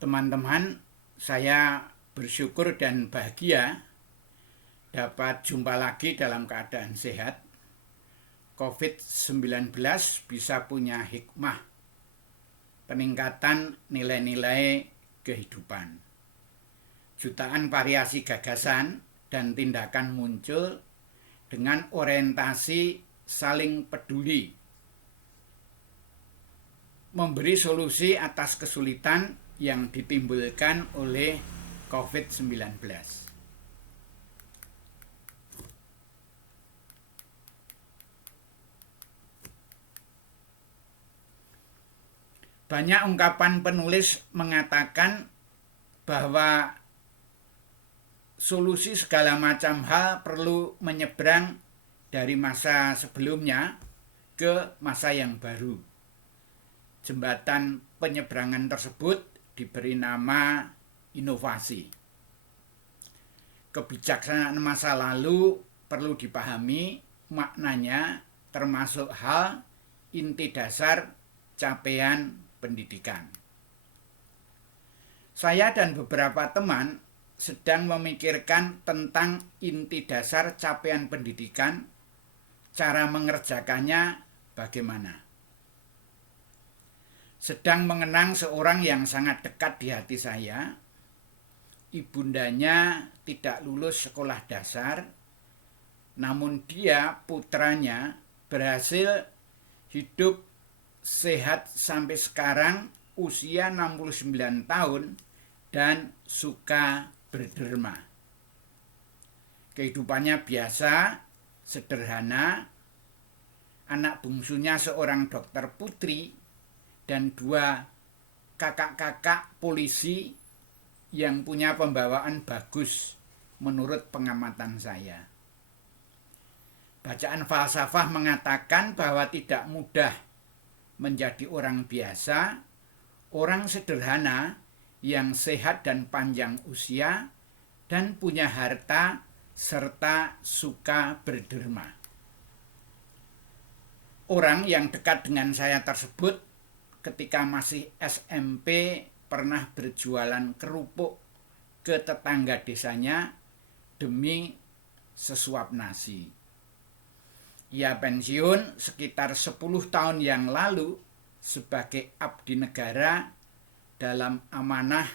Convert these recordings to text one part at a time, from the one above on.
Teman-teman, saya bersyukur dan bahagia dapat jumpa lagi dalam keadaan sehat. COVID-19 bisa punya hikmah peningkatan nilai-nilai kehidupan. Jutaan variasi gagasan dan tindakan muncul dengan orientasi saling peduli, memberi solusi atas kesulitan yang ditimbulkan oleh COVID-19. Banyak ungkapan penulis mengatakan bahwa solusi segala macam hal perlu menyeberang dari masa sebelumnya ke masa yang baru. Jembatan penyeberangan tersebut diberi nama inovasi. Kebijaksanaan masa lalu perlu dipahami maknanya, termasuk hal inti dasar capaian pendidikan. Saya dan beberapa teman sedang memikirkan tentang inti dasar capaian pendidikan, cara mengerjakannya bagaimana. Sedang mengenang seorang yang sangat dekat di hati saya. Ibundanya tidak lulus sekolah dasar, namun dia, putranya, berhasil hidup sehat sampai sekarang usia 69 tahun dan suka berderma. Kehidupannya biasa, sederhana. Anak bungsunya seorang dokter putri dan 2 kakak-kakak polisi yang punya pembawaan bagus menurut pengamatan saya. Bacaan falsafah mengatakan bahwa tidak mudah menjadi orang biasa, orang sederhana yang sehat dan panjang usia dan punya harta serta suka berderma. Orang yang dekat dengan saya tersebut ketika masih SMP pernah berjualan kerupuk ke tetangga desanya demi sesuap nasi. Ia pensiun sekitar 10 tahun yang lalu sebagai abdi negara dalam amanah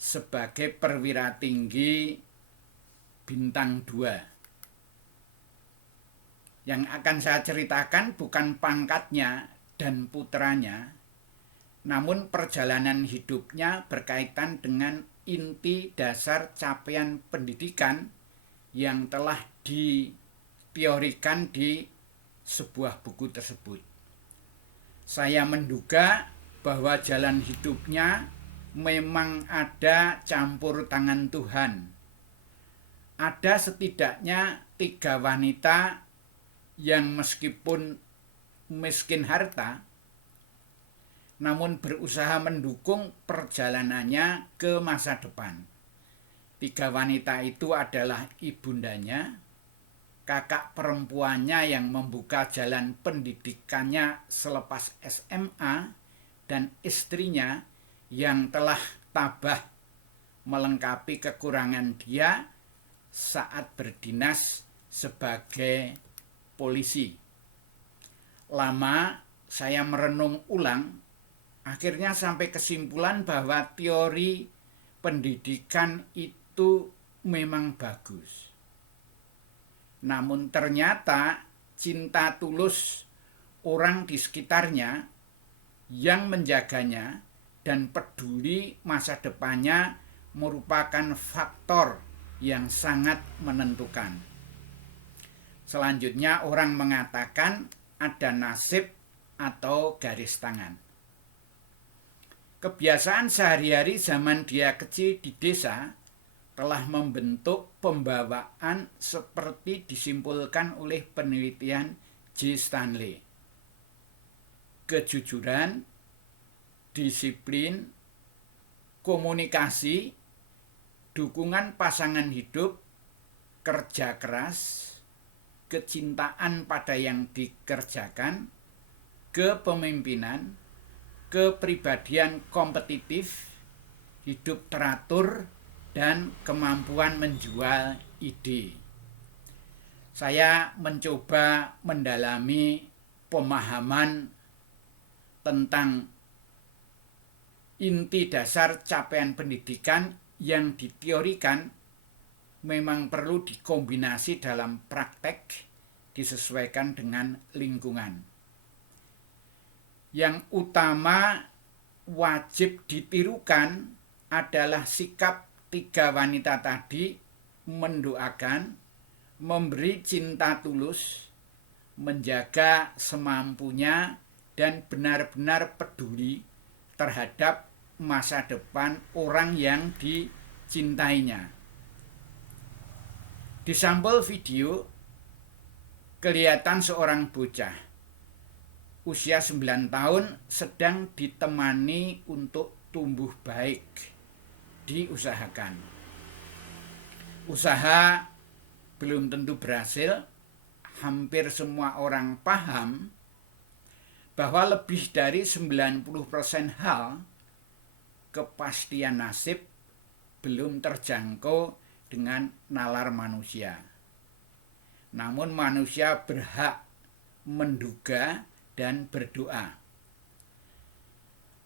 sebagai perwira tinggi bintang 2. Yang akan saya ceritakan bukan pangkatnya dan putranya, namun perjalanan hidupnya berkaitan dengan inti dasar capaian pendidikan yang telah diteorikan di sebuah buku tersebut. Saya menduga bahwa jalan hidupnya memang ada campur tangan Tuhan. Ada setidaknya 3 wanita yang meskipun miskin harta, namun berusaha mendukung perjalanannya ke masa depan. 3 wanita itu adalah ibundanya, kakak perempuannya yang membuka jalan pendidikannya selepas SMA, dan istrinya yang telah tabah melengkapi kekurangan dia saat berdinas sebagai polisi. Lama saya merenung ulang, akhirnya sampai kesimpulan bahwa teori pendidikan itu memang bagus. Namun ternyata cinta tulus orang di sekitarnya yang menjaganya dan peduli masa depannya merupakan faktor yang sangat menentukan. Selanjutnya orang mengatakan ada nasib atau garis tangan. Kebiasaan sehari-hari zaman dia kecil di desa telah membentuk pembawaan seperti disimpulkan oleh penelitian J. Stanley. Kejujuran, disiplin, komunikasi, dukungan pasangan hidup, kerja keras, kecintaan pada yang dikerjakan, kepemimpinan, kepribadian kompetitif, hidup teratur, dan kemampuan menjual ide. Saya mencoba mendalami pemahaman tentang inti dasar capaian pendidikan yang diteorikan memang perlu dikombinasi dalam praktek disesuaikan dengan lingkungan. Yang utama wajib ditirukan adalah sikap 3 wanita tadi, mendoakan, memberi cinta tulus, menjaga semampunya, dan benar-benar peduli terhadap masa depan orang yang dicintainya. Di sampel video kelihatan seorang bocah usia 9 tahun sedang ditemani untuk tumbuh baik, diusahakan. Usaha belum tentu berhasil. Hampir semua orang paham bahwa lebih dari 90% hal kepastian nasib belum terjangkau dengan nalar manusia. Namun manusia berhak menduga dan berdoa.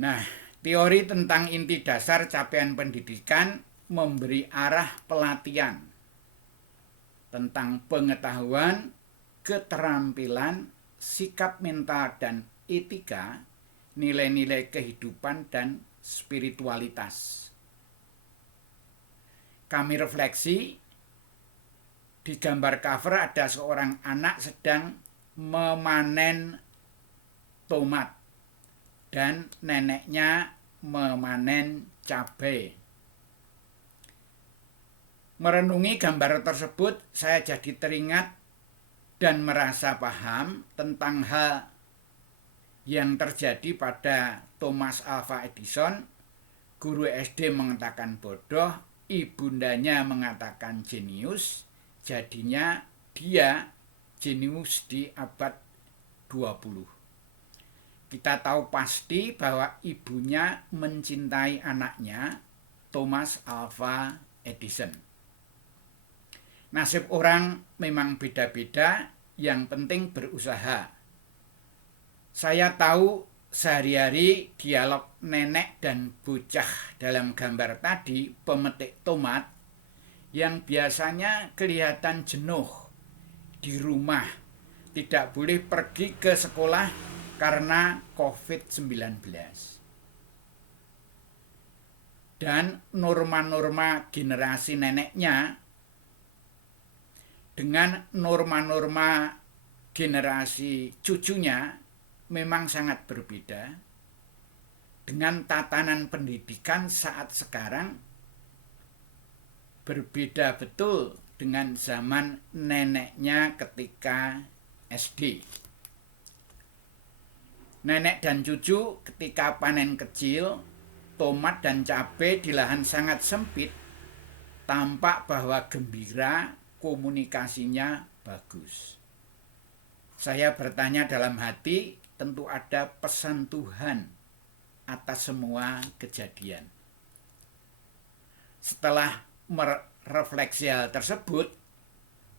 Nah, teori tentang inti dasar capaian pendidikan memberi arah pelatihan tentang pengetahuan, keterampilan, sikap mental dan etika, nilai-nilai kehidupan dan spiritualitas. Kami refleksi, di gambar cover ada seorang anak sedang memanen tomat dan neneknya memanen cabai. Merenungi gambar tersebut, saya jadi teringat dan merasa paham tentang hal yang terjadi pada Thomas Alva Edison. Guru SD mengatakan bodoh, ibundanya mengatakan jenius, jadinya dia jenius di abad 20. Kita tahu pasti bahwa ibunya mencintai anaknya, Thomas Alva Edison. Nasib orang memang beda-beda, yang penting berusaha. Saya tahu sehari-hari dialog nenek dan bocah dalam gambar tadi, pemetik tomat, yang biasanya kelihatan jenuh di rumah, tidak boleh pergi ke sekolah karena COVID-19. Dan norma-norma generasi neneknya dengan norma-norma generasi cucunya memang sangat berbeda. Dengan tatanan pendidikan saat sekarang berbeda betul dengan zaman neneknya ketika SD. Nenek dan cucu ketika panen kecil, tomat dan cabai di lahan sangat sempit, tampak bahwa gembira, komunikasinya bagus. Saya bertanya dalam hati, tentu ada pesan Tuhan atas semua kejadian. Setelah merefleksi hal tersebut,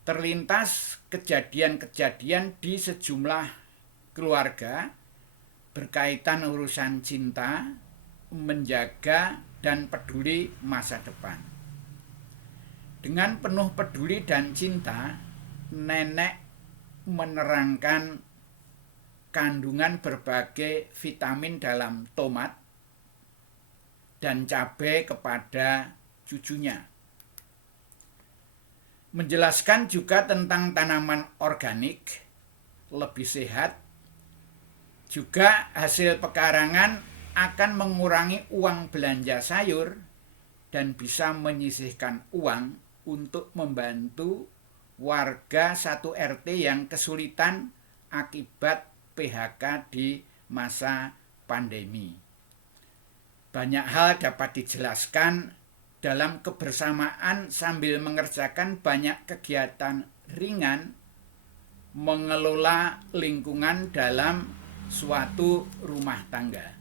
terlintas kejadian-kejadian di sejumlah keluarga berkaitan urusan cinta, menjaga, dan peduli masa depan. Dengan penuh peduli dan cinta, nenek menerangkan kandungan berbagai vitamin dalam tomat dan cabai kepada cucunya. Menjelaskan juga tentang tanaman organik, lebih sehat, juga hasil pekarangan akan mengurangi uang belanja sayur dan bisa menyisihkan uang untuk membantu warga satu RT yang kesulitan akibat PHK di masa pandemi. Banyak hal dapat dijelaskan dalam kebersamaan sambil mengerjakan banyak kegiatan ringan mengelola lingkungan dalam suatu rumah tangga.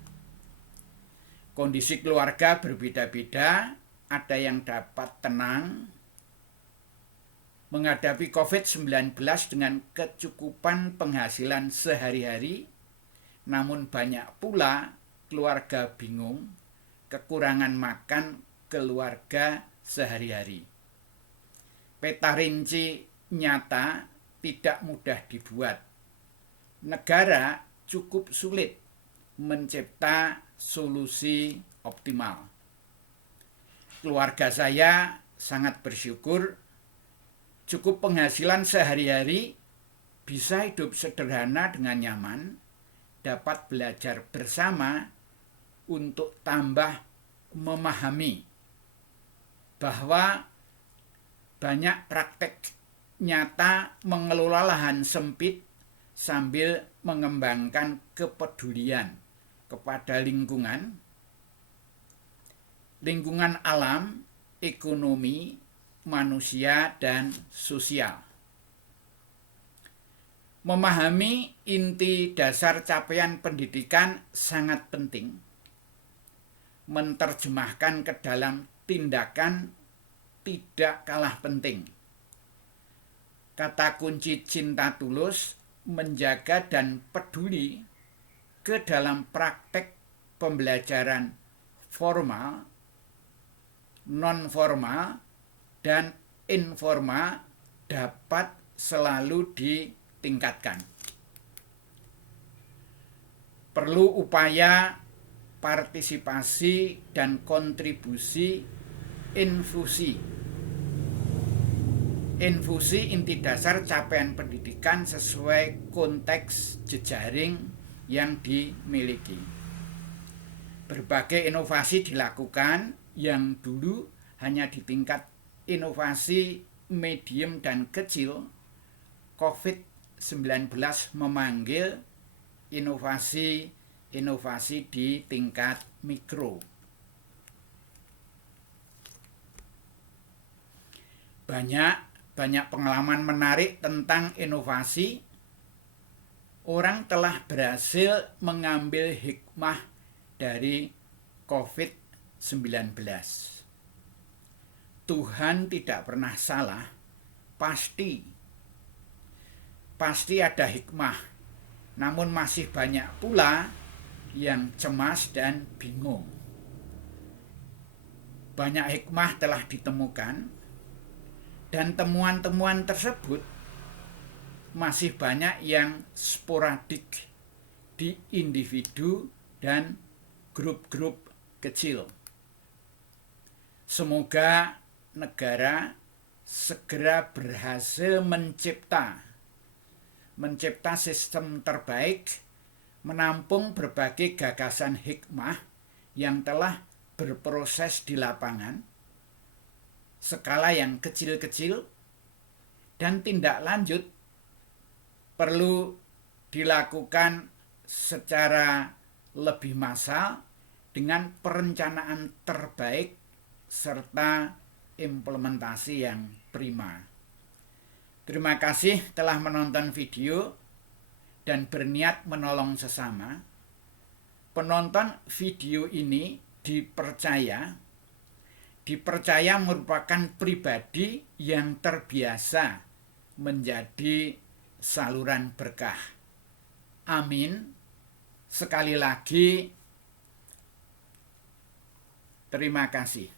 Kondisi keluarga berbeda-beda, ada yang dapat tenang menghadapi COVID-19 dengan kecukupan penghasilan sehari-hari, namun banyak pula keluarga bingung, kekurangan makan keluarga sehari-hari. Peta rinci nyata tidak mudah dibuat. Negara cukup sulit mencipta solusi optimal. Keluarga saya sangat bersyukur cukup penghasilan sehari-hari, bisa hidup sederhana dengan nyaman, dapat belajar bersama untuk tambah memahami bahwa banyak praktek nyata mengelola lahan sempit sambil mengembangkan kepedulian kepada lingkungan alam, ekonomi, manusia, dan sosial. Memahami inti dasar capaian pendidikan sangat penting. Menerjemahkan ke dalam tindakan tidak kalah penting. Kata kunci cinta tulus, menjaga dan peduli ke dalam praktek pembelajaran formal, non-formal, dan informal dapat selalu ditingkatkan. Perlu upaya partisipasi dan kontribusi infusi. Infusi inti dasar capaian pendidikan sesuai konteks jejaring yang dimiliki. Berbagai inovasi dilakukan yang dulu hanya di tingkat inovasi medium dan kecil. COVID-19 memanggil inovasi di tingkat mikro. Banyak pengalaman menarik tentang inovasi. Orang telah berhasil mengambil hikmah dari COVID-19. Tuhan tidak pernah salah, pasti ada hikmah. Namun masih banyak pula yang cemas dan bingung. Banyak hikmah telah ditemukan, dan temuan-temuan tersebut masih banyak yang sporadik di individu dan grup-grup kecil. Semoga negara segera berhasil mencipta sistem terbaik, menampung berbagai gagasan hikmah yang telah berproses di lapangan, skala yang kecil-kecil, dan tindak lanjut perlu dilakukan secara lebih massal dengan perencanaan terbaik serta implementasi yang prima. Terima kasih telah menonton video dan berniat menolong sesama. Penonton video ini dipercaya merupakan pribadi yang terbiasa menjadi saluran berkah. Amin. Sekali lagi, terima kasih.